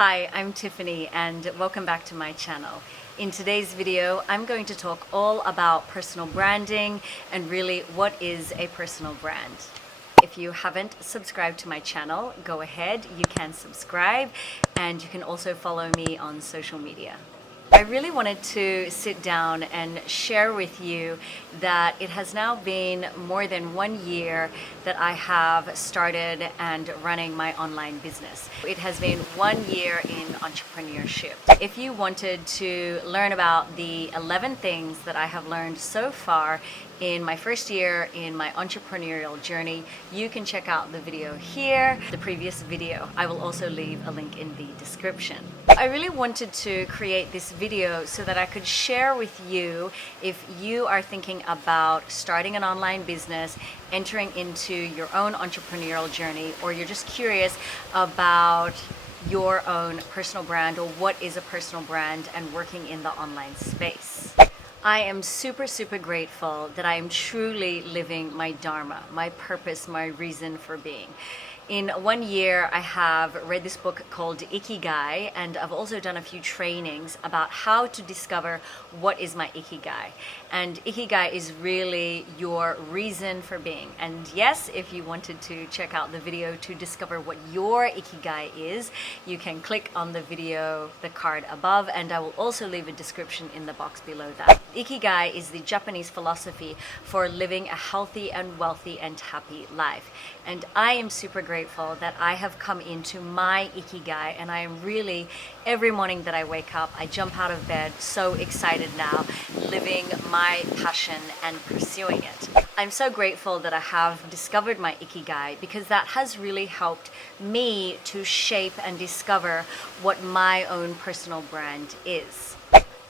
Hi, I'm Tiffany and welcome back to my channel. In today's video, I'm going to talk all about personal branding and really what is a personal brand. If you haven't subscribed to my channel, go ahead, you can subscribe and you can also follow me on social media. I really wanted to sit down and share with you that it has now been more than 1 year that I have started and running my online business. It has been 1 year in entrepreneurship. If you wanted to learn about the 11 things that I have learned so far in my first year in my entrepreneurial journey, you can check out the video here, the previous video. I will also leave a link in the description. I really wanted to create this video so that I could share with you if you are thinking about starting an online business, entering into your own entrepreneurial journey, or you're just curious about your own personal brand or what is a personal brand and working in the online space. I am super grateful that I am truly living my dharma, my purpose, my reason for being. In 1 year, I have read this book called Ikigai, and I've also done a few trainings about how to discover what is my Ikigai. And Ikigai is really your reason for being. And yes, if you wanted to check out the video to discover what your Ikigai is, you can click on the video, the card above, and I will also leave a description in the box below that. Ikigai is the Japanese philosophy for living a healthy and wealthy and happy life. And I am super grateful that I have come into my Ikigai, and I am really, every morning that I wake up, I jump out of bed so excited now, living my passion and pursuing it. I'm so grateful that I have discovered my Ikigai because that has really helped me to shape and discover what my own personal brand is.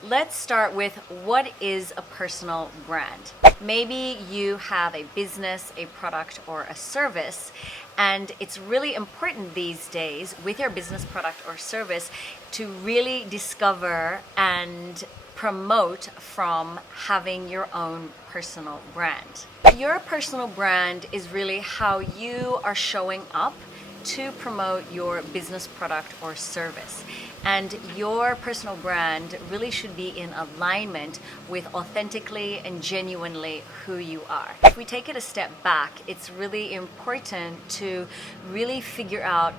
Let's start with what is a personal brand. Maybe you have a business, a product, or a service, and it's really important these days with your business, product, or service to really discover and promote from having your own personal brand. Your personal brand is really how you are showing up to promote your business, product, or service. And your personal brand really should be in alignment with authentically and genuinely who you are. If we take it a step back, it's really important to really figure out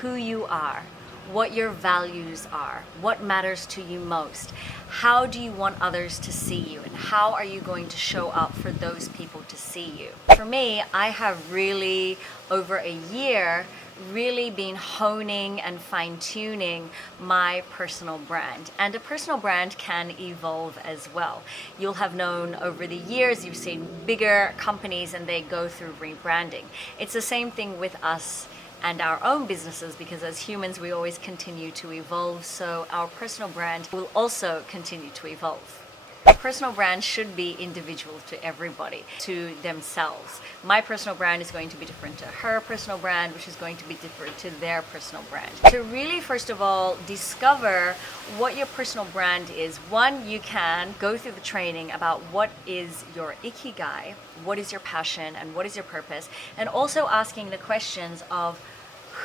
who you are, what your values are, what matters to you most, how do you want others to see you, and how are you going to show up for those people to see you. For me, I have really, over a year, really been honing and fine-tuning my personal brand. And a personal brand can evolve as well. You'll have known over the years, you've seen bigger companies and they go through rebranding. It's the same thing with us and our own businesses, because as humans we always continue to evolve, so our personal brand will also continue to evolve. A personal brand should be individual to everybody, to themselves. My personal brand is going to be different to her personal brand, which is going to be different to their personal brand. To really, first of all, discover what your personal brand is, one, you can go through the training about what is your Ikigai, what is your passion, and what is your purpose, and also asking the questions of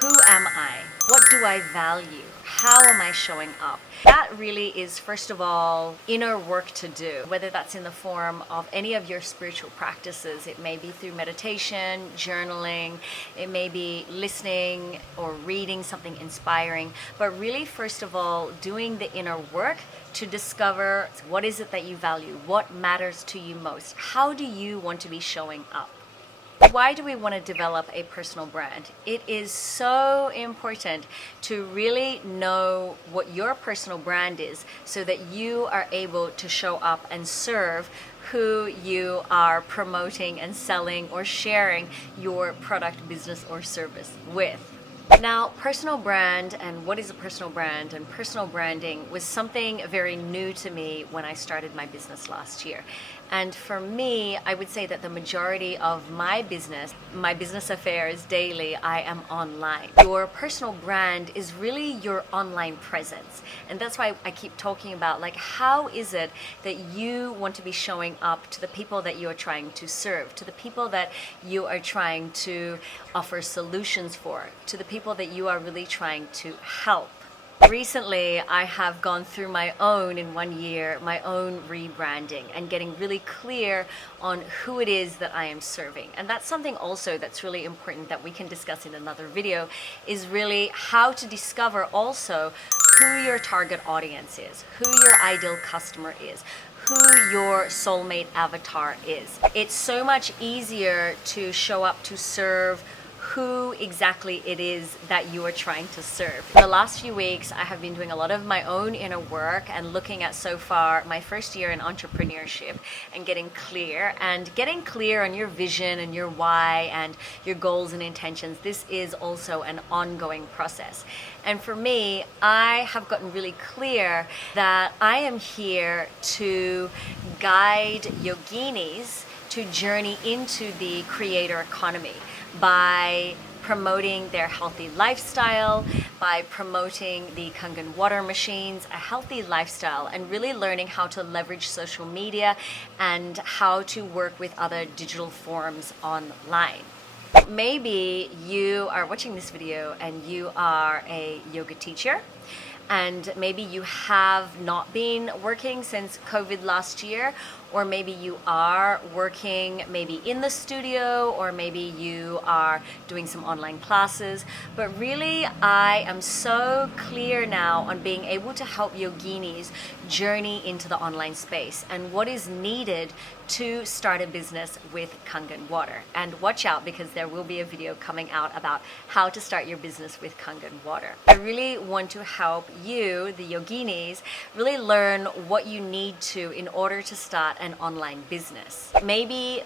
who am I? What do I value? How am I showing up? That really is, first of all, inner work to do, whether that's in the form of any of your spiritual practices. It may be through meditation, journaling, it may be listening or reading something inspiring, but really, first of all, doing the inner work to discover what is it that you value, what matters to you most, how do you want to be showing up. Why do we want to develop a personal brand? It is so important to really know what your personal brand is so that you are able to show up and serve who you are promoting and selling or sharing your product, business, or service with. Now, personal brand and what is a personal brand and personal branding was something very new to me when I started my business last year. And for me, I would say that the majority of my business affairs daily, I am online. Your personal brand is really your online presence. And that's why I keep talking about, like, how is it that you want to be showing up to the people that you are trying to serve, to the people that you are trying to offer solutions for, to the people that you are really trying to help. Recently, I have gone through my own, in 1 year, my own rebranding and getting really clear on who it is that I am serving. And that's something also that's really important that we can discuss in another video, is really how to discover also who your target audience is, who your ideal customer is, who your soulmate avatar is. It's so much easier to show up to serve who exactly it is that you are trying to serve. In the last few weeks, I have been doing a lot of my own inner work and looking at so far my first year in entrepreneurship and getting clear on your vision and your why and your goals and intentions. This is also an ongoing process. And for me, I have gotten really clear that I am here to guide yoginis to journey into the creator economy by promoting their healthy lifestyle, by promoting the Kangen Water machines, a healthy lifestyle, and really learning how to leverage social media and how to work with other digital forms online. Maybe you are watching this video and you are a yoga teacher, and maybe you have not been working since COVID last year, or maybe you are working maybe in the studio, or maybe you are doing some online classes. But really, I am so clear now on being able to help yoginis journey into the online space and what is needed to start a business with Kangen Water. And watch out, because there will be a video coming out about how to start your business with Kangen Water. I really want to help you, the yoginis, really learn what you need to in order to start an online business. Maybe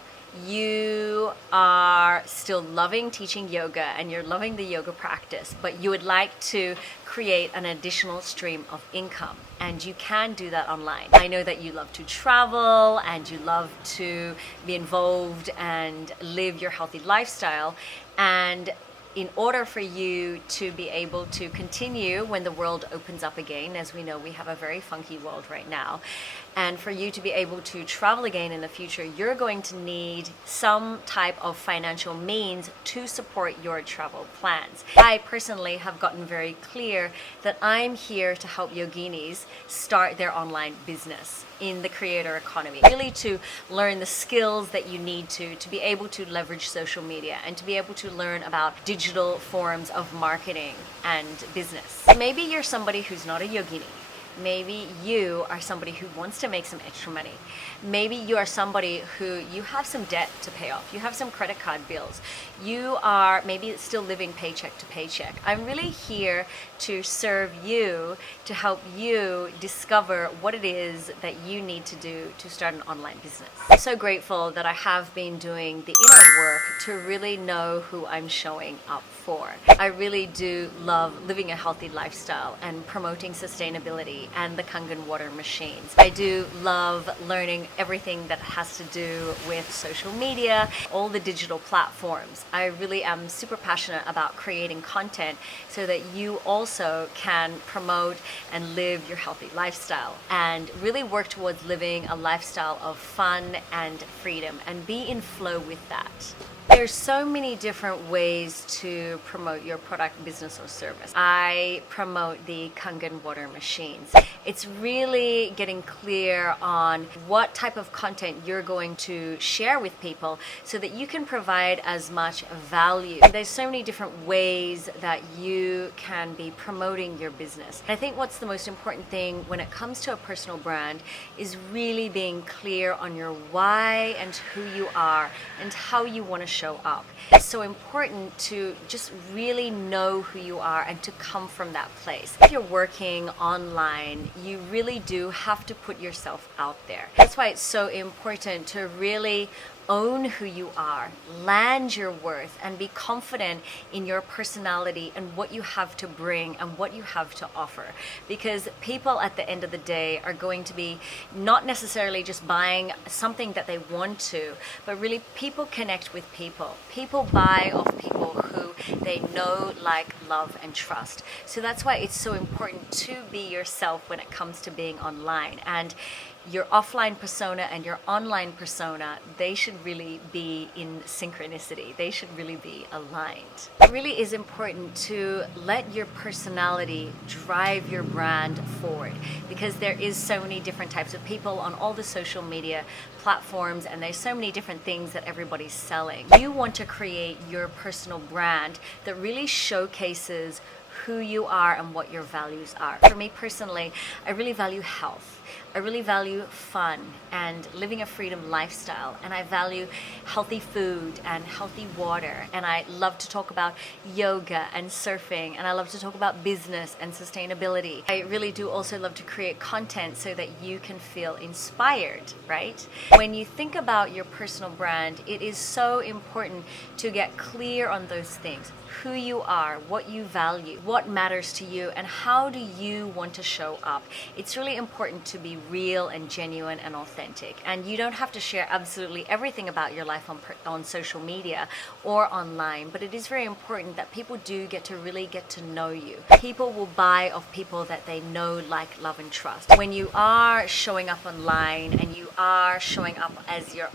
you are still loving teaching yoga and you're loving the yoga practice, but you would like to create an additional stream of income, and you can do that online. I know that you love to travel and you love to be involved and live your healthy lifestyle, and in order for you to be able to continue when the world opens up again, as we know we have a very funky world right now, and for you to be able to travel again in the future, you're going to need some type of financial means to support your travel plans. I personally have gotten very clear that I'm here to help yoginis start their online business in the creator economy, really to learn the skills that you need to be able to leverage social media and to be able to learn about digital forms of marketing and business. Maybe you're somebody who's not a yogini. Maybe you are somebody who wants to make some extra money. Maybe you are somebody who you have some debt to pay off. You have some credit card bills. You are maybe still living paycheck to paycheck. I'm really here to serve you, to help you discover what it is that you need to do to start an online business. I'm so grateful that I have been doing the inner work to really know who I'm showing up for. I really do love living a healthy lifestyle and promoting sustainability and the Kangen Water machines. I do love learning everything that has to do with social media, all the digital platforms. I really am super passionate about creating content so that you also can promote and live your healthy lifestyle and really work towards living a lifestyle of fun and freedom and be in flow with that. There's so many different ways to promote your product, business, or service. I promote the Kangen Water machines. It's really getting clear on what type of content you're going to share with people so that you can provide as much value. There's so many different ways that you can be promoting your business. I think what's the most important thing when it comes to a personal brand is really being clear on your why and who you are and how you want to show up. It's so important to just really know who you are and to come from that place. If you're working online, you really do have to put yourself out there. That's why it's so important to really own who you are, land your worth, and be confident in your personality and what you have to bring and what you have to offer. Because people at the end of the day are going to be not necessarily just buying something that they want to, but really people connect with people. People buy off people who they know, like, love, and trust. So that's why it's so important to be yourself when it comes to being online. And your offline persona and your online persona, they should really be in synchronicity. They should really be aligned. It really is important to let your personality drive your brand forward, because there is so many different types of people on all the social media platforms, and there's so many different things that everybody's selling. You want to create your personal brand that really showcases who you are and what your values are. For me personally, I really value health. I really value fun and living a freedom lifestyle, and I value healthy food and healthy water, and I love to talk about yoga and surfing, and I love to talk about business and sustainability. I really do also love to create content so that you can feel inspired, right? When you think about your personal brand, it is so important to get clear on those things: who you are, what you value, what matters to you, and how do you want to show up. It's really important to be real and genuine and authentic, and you don't have to share absolutely everything about your life on social media or online, but it is very important that people do really get to know you. People will buy of people that they know, like, love, and trust. When you are showing up online and you are showing up as you're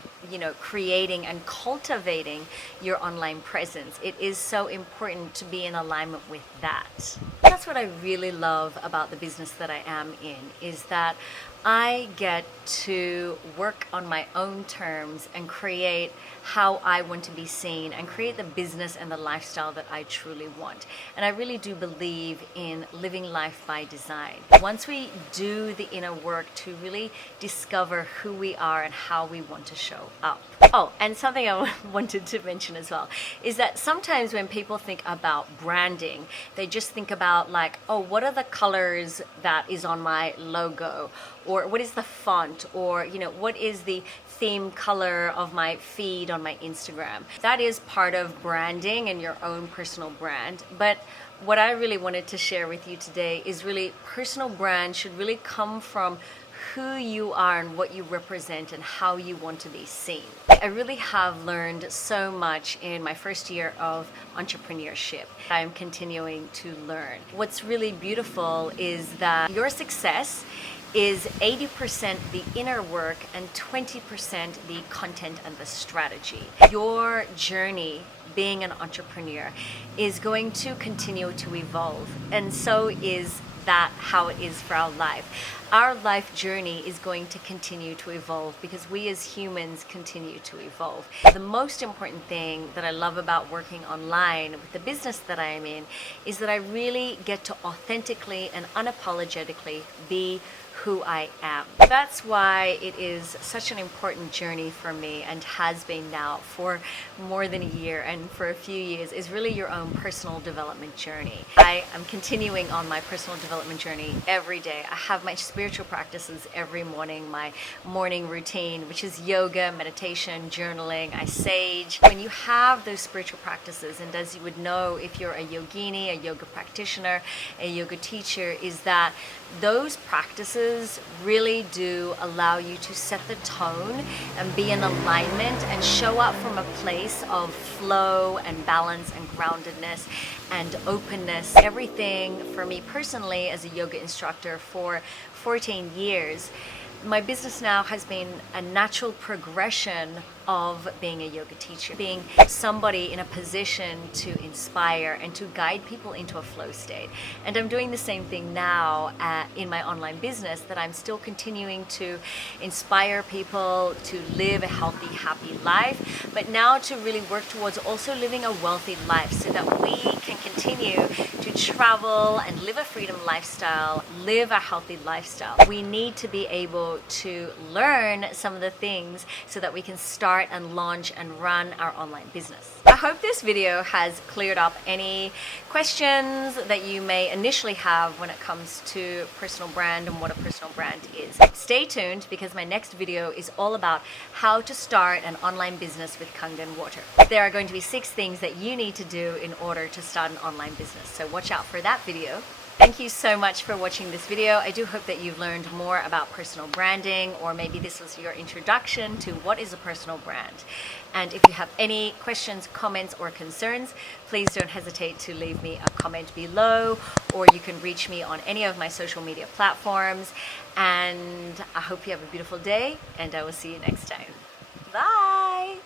creating and cultivating your online presence, it is so important to be in alignment with that. That's what I really love about the business that I am in, is that I get to work on my own terms and create how I want to be seen and create the business and the lifestyle that I truly want. And I really do believe in living life by design. Once we do the inner work to really discover who we are and how we want to show up. Oh, and something I wanted to mention as well is that sometimes when people think about branding, they just think about, like, oh, what are the colors that is on my logo? Or what is the font? Or, what is the theme color of my feed on my Instagram? That is part of branding and your own personal brand. But what I really wanted to share with you today is really personal brand should really come from who you are and what you represent and how you want to be seen. I really have learned so much in my first year of entrepreneurship. I'm continuing to learn. What's really beautiful is that your success is 80% the inner work and 20% the content and the strategy. Your journey being an entrepreneur is going to continue to evolve, and so is that how it is for our life. Our life journey is going to continue to evolve because we as humans continue to evolve. The most important thing that I love about working online with the business that I am in is that I really get to authentically and unapologetically be who I am. That's why it is such an important journey for me, and has been now for more than a year and for a few years, is really your own personal development journey. I am continuing on my personal development journey every day. I have my spiritual practices every morning, my morning routine, which is yoga, meditation, journaling. I sage. When you have those spiritual practices, and as you would know if you're a yogini, a yoga practitioner, a yoga teacher, is that those practices really do allow you to set the tone and be in alignment and show up from a place of flow and balance and groundedness and openness. Everything for me personally as a yoga instructor for 14 years, my business now has been a natural progression of being a yoga teacher, being somebody in a position to inspire and to guide people into a flow state. And I'm doing the same thing now in my online business, that I'm still continuing to inspire people to live a healthy, happy life, but now to really work towards also living a wealthy life so that we can continue to travel and live a freedom lifestyle, live a healthy lifestyle. We need to be able to learn some of the things so that we can start and launch and run our online business. I hope this video has cleared up any questions that you may initially have when it comes to personal brand and what a personal brand is. Stay tuned, because my next video is all about how to start an online business with Kangen Water. There are going to be 6 things that you need to do in order to start an online business. So watch out for that video. Thank you so much for watching this video. I do hope that you've learned more about personal branding, or maybe this was your introduction to what is a personal brand. And if you have any questions, comments, or concerns, please don't hesitate to leave me a comment below, or you can reach me on any of my social media platforms. And I hope you have a beautiful day, and I will see you next time. Bye!